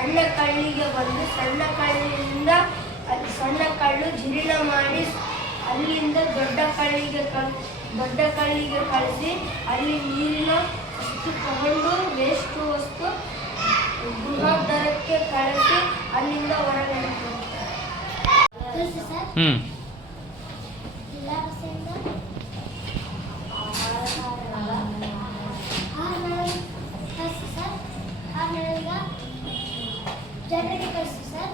ಸಣ್ಣ ಕಳ್ಳಿಗೆ ಬಂದು ಸಣ್ಣ ಕಳ್ಳಿಯಿಂದ ಸಣ್ಣ ಕಳ್ಳು ಜೀರ್ಣ ಮಾಡಿ ಅಲ್ಲಿಂದ ದೊಡ್ಡ ಕಳ್ಳಿಗೆ ಕಳಿಸಿ ಅಲ್ಲಿ ನೀರಿನ ಅಷ್ಟು ತಗೊಂಡು ವೇಸ್ಟ್ ವಸ್ತು ಗೃಹದರಕ್ಕೆ ಕಳಿಸಿ ಅಲ್ಲಿಂದ ಹೊರಗಡೆ ಜನರಿಗೆ ಕಳಿಸಿ ಸರ್